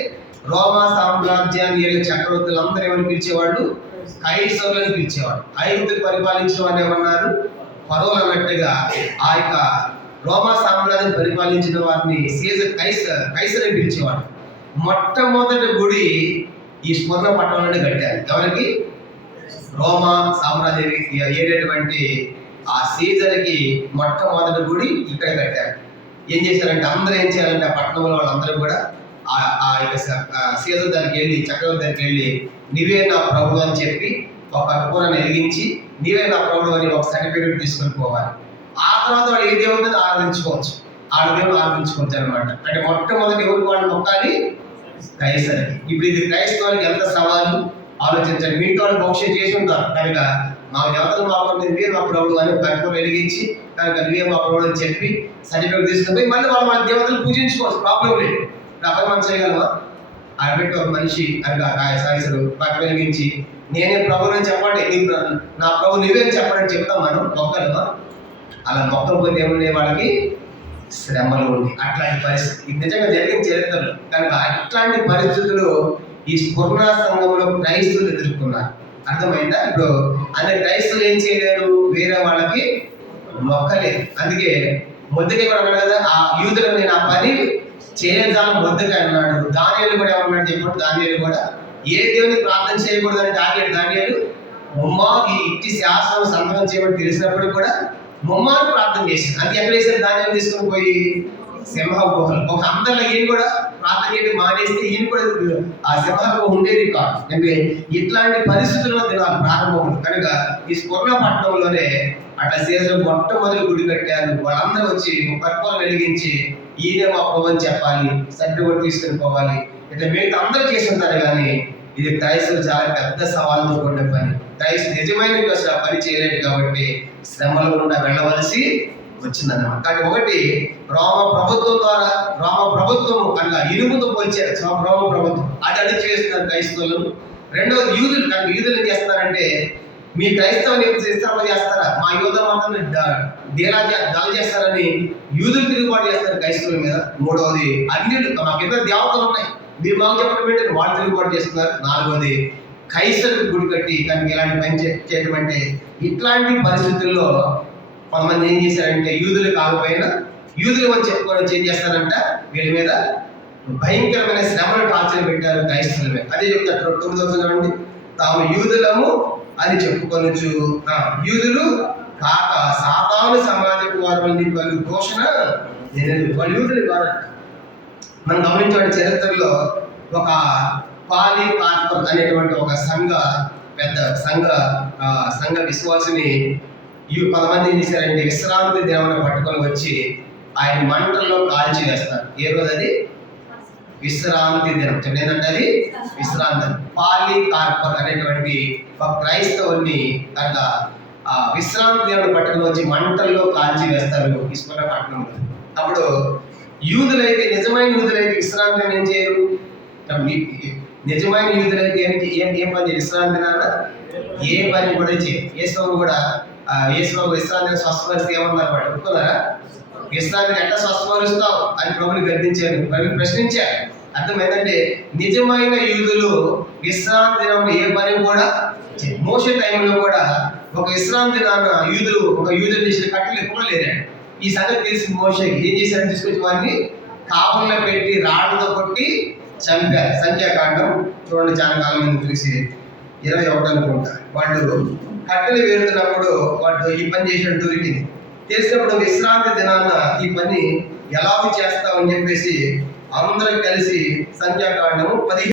రోమా సామ్రాజ్యాన్ని చక్రవర్తులు అందరూ ఏమని పిలిచేవాళ్ళు, కైసరులను పిలిచేవాడు. ఐగుప్తులు పరిపాలించిన వారిని ఏమన్నారు, ఫరోలు అన్నట్టుగా ఆ యొక్క రోమా సామ్రాజ్యాన్ని పరిపాలించిన వారిని కైసర్ అని పిలిచేవాడు. మొట్టమొదటి గుడి ఈ స్వర్ణ పట్టణంలోనే కట్టారు. ఎవరికి, రోమా సామ్రాజ్యం ఏడేటువంటి ఆ సీజర్కి మొట్టమొదటి గుడి ఇక్కడ కట్టారు. ఏం చేశారంటే అందరూ ఏం చేయాలంటే ఆ పట్టణంలో వాళ్ళందరూ కూడా ఆ యొక్క సీజర్ దగ్గరికి వెళ్ళి, చక్రవర్తి దగ్గరికి వెళ్ళి, నీవే నా ప్రభు అని చెప్పి ఒక కర్పూరాన్ని వెలిగించి నీవే నా ప్రభు అని ఒక సర్టిఫికేట్ తీసుకొని పోవాలి. ఆ తర్వాత వాళ్ళు ఏ దేవుడిని ఆరాధించుకోవచ్చు, ఆ దేవుడు ఆరాధించుకోవచ్చు అనమాట. అంటే మొట్టమొదటి ఎవరికి వాళ్ళు మొక్కాలి, కైసరికి. ఇప్పుడు ఇది క్రైస్తవానికి ఎంత సవాలు ఆలోచించండి. మీ ఇంట్లో వాళ్ళు భవిష్యత్తు చేసి ఉంటారు కనుక మా దేవతలు మా నువ్వే మా ప్రభు అని కర్పూరం వెలిగించి కనుక నువ్వే మా ప్రభు అని చెప్పి సర్టిఫికేట్ తీసుకుని పోయి మళ్ళీ వాళ్ళు మన దేవతలు పూజించుకోవచ్చు, ప్రాబ్లం లేదు. అబ్బాయి మనం చేయగలమా? ఆడబెట్టి ఒక మనిషి సాయిసరు పక్క వెలిగించి నేనే ప్రభు అని చెప్పండి, నా ప్రభు నువ్వే అని చెప్పండి చెప్తాం మనం, మొక్కలమా? అలా మొక్కకపోతే ఏమున్నాయి, వాళ్ళకి శ్రమలు ఉంది. అట్లాంటి పరిస్థితి ఇది నిజంగా జరిగిన చరిత్రలు కనుక అట్లాంటి పరిస్థితులు ఈ స్ఫురణ సంఘంలో క్రైస్తువులు ఎదుర్కొన్నారు. అర్థమైందా? ఇప్పుడు అంటే క్రైస్తువులు ఏం చేయలేరు, వేరే వాళ్ళకి మొక్కలేదు. అందుకే మొద్దకే కూడా అన్నాడు కదా, ఆ యూదుల మీద ఆ పని చేయజాల మొద్దగా అన్నాడు. దానియేలు కూడా ఏమన్నాడు చెప్పాడు, దానియేలు కూడా ఏ దేవుని ప్రార్థన చేయకూడదని దానియేలు ముమ్మాకి ఇట్టి శాస్త్రం సంతకం చేయమని తెలిసినప్పుడు కూడా ముమ్మారు ప్రార్థన చేసింది. అది ఎక్కడ వేసారు, దానియేలు తీసుకొని పోయి సింహ గుహలు. ఒక అందరిలో ఈయన కూడా ప్రార్థన చేయడం మానేస్తే ఈయన కూడా ఆ సింహ గుహ ఉండేది కాదు. అంటే ఇట్లాంటి పరిస్థితుల్లో దినాలు ప్రారంభం కనుక ఈ స్వర్ణ పట్టణంలోనే అట్లా సీజన్ మొట్టమొదటి గుడి కట్టారు. వాళ్ళందరూ వచ్చి కర్పూరం వెలిగించి ఈయనే మా ప్రభు అని చెప్పాలి, సర్టిఫికేట్ తీసుకుని పోవాలి. ఇట్లా మిగతా అందరూ చేస్తుంటారు కానీ ఇది క్రైస్తవులు చాలా పెద్ద సవాళ్ళతో కూడిన పని. నిజమైన అసలు ఆ పని చేయలేడు కాబట్టి శ్రమల గుండా వెళ్ళవలసి వచ్చిందన్నమాట. కాబట్టి ఒకటి రోమ ప్రభుత్వము కనుక ఇనుముతో పోల్చారు. రోమ ప్రభుత్వం అది అణిచివేస్తున్నారు క్రైస్తవులను. రెండవది యూదులు కనుక యూదులు ఏం చేస్తున్నారంటే, మీ క్రైస్తవుని స్థిరప చేస్తారా, మా యూద మతం దళ చేస్తారని యూదులు తిరుగుబాటు చేస్తారు క్రైస్తవుల మీద. మూడవది అన్యులు, మా కింద దేవతలు ఉన్నాయి, మీరు మాకు చెప్పడం ఏంటంటే వాళ్ళు తిరుగుబాటు చేస్తున్నారు. నాలుగవది కైసరుకు గుడి కట్టి కనుక ఇలాంటి పని చేయడం అంటే, ఇట్లాంటి పరిస్థితుల్లో కొంతమంది ఏం చేశారంటే, యూదులు కాకపోయినా యూదులు అని చెప్పుకొని ఏం చేస్తారంట, వీళ్ళ మీద భయంకరమైన శ్రమను టార్చర్ పెట్టారు క్రైస్తవుల మీద. అదే చెప్తారు 9వ తాము యూదులము అని చెప్పుకొనొచ్చు, యూదులు కాక సాతాను సమాజపు వారి దూషణ వాళ్ళు యూదులు కాదంట. మనం గమనించే చరిత్రలో ఒక పాలికార్పస్ అనేటువంటి ఒక సంఘ విశ్వాసిని కొంతమంది ఏం చేశారంటే, విశ్రాంతి దినమున పట్టుకొని వచ్చి ఆయన మంటల్లో కాల్చి వేస్తారు. ఏ రోజు అది? విశ్రాంతి దినం. ఏంటంటే అది విశ్రాంతి. పాలికార్పస్ అనేటువంటి ఒక క్రైస్తవుని కనుక విశ్రాంతి దినం పట్టుకొని వచ్చి మంటల్లో కాల్చి వేస్తారు ఇస్మర పట్టణంలో. అప్పుడు యూదులైతే, నిజమైన యూదులైతే విశ్రాంతి ఏం చేయరు. నిజమైన యూదులైతే ఏం పని చేయరు విశ్రాంతి దినాన, ఏ పని కూడా చేయరు. యేసు కూడా విశ్రాంతిని స్వస్థపరిస్తే ఏమన్నారు? ఒప్పుకున్నారా? విశ్రాంతిని ఎట్లా స్వస్థపరుస్తావు అని ప్రభుని గర్దించారు, ప్రభుని ప్రశ్నించారు. అర్థం ఏంటంటే, నిజమైన యూదులు విశ్రాంతి దినంలో ఏ పని కూడా మోసే టైంలో కూడా ఒక విశ్రాంతి దినాన ఒక యూదులు చేసిన కట్టెలు ఎప్పుడు లేరాడు. ఈ సంగతి తెలిసి మోషేకి ఏం చేశారని తీసుకొచ్చి వారిని కాపుల్లో పెట్టి రాళ్ళతో కొట్టి చంపారు. సంఖ్యాకాండం చూడండి, చాలా కాలం మంది చూసి 21 అనుకుంటా. వాళ్ళు కట్టెలు వేరుతున్నప్పుడు వాళ్ళు ఈ పని చేసినట్టు దొరికింది. తెలిసినప్పుడు విశ్రాంతి దినాన ఈ పని ఎలాగూ చేస్తామని చెప్పేసి అందరం కలిసి సంఖ్యాకాండము 15